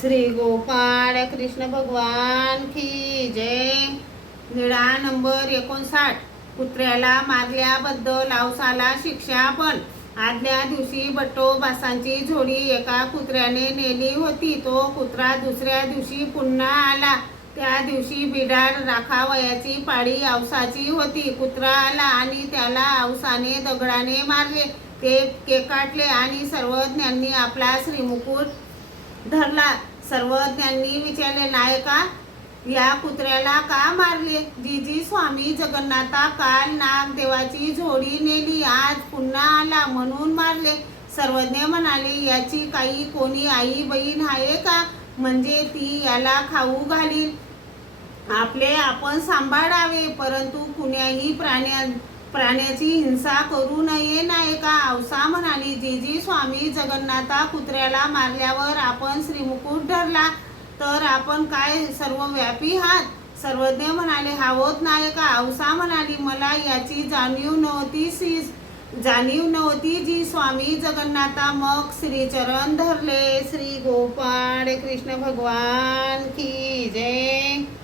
श्री गोपाळ कृष्ण भगवान की जय। निळा नंबर 59। कुत्र्याला मारल्याबद्दल औसाला शिक्षा। पण आदल्या दिवशी बट्टोबासांची झोळी एका कुत्र्याने नेली होती। तो कुत्रा दुसऱ्या दिवशी पुन्हा आला। त्या दिवशी बिडार राखावयाची पाळी औसाची होती। कुत्रा आला आणि त्याला औसाने दगडाने मारले। ते केकाटले आणि सर्वज्ञांनी आपला श्रीमुकुट धरला। सर्वज्ञांनी विचारले, नायका, या कुत्र्याला का मारले? जीजी स्वामी जगन्नाथा काल नागदेवाची झोळी नेली, आज पुन्हा आला म्हणून मारले। सर्वज्ञ म्हणाले, याची काही कोणी आई बहीण आहे का, म्हणजे ती याला खाऊ घालील? आपले आपण सांभाळावे, परंतु कुण्याही प्राण्याची हिंसा करू नये नायका। औसा म्हणाली, जीजी स्वामी जगन्नाथा, कुत्र्याला मारल्यावर आपण श्रीमुकुट धरला, तर आपण काय सर्वव्यापी आहात? सर्वज्ञ म्हणाले, आहोत नायका। औसा म्हणाली, मला याची जाणीव नव्हती जी स्वामी जगन्नाथा। मग श्रीचरण धरले। श्री गोपाळ कृष्ण भगवान की जय।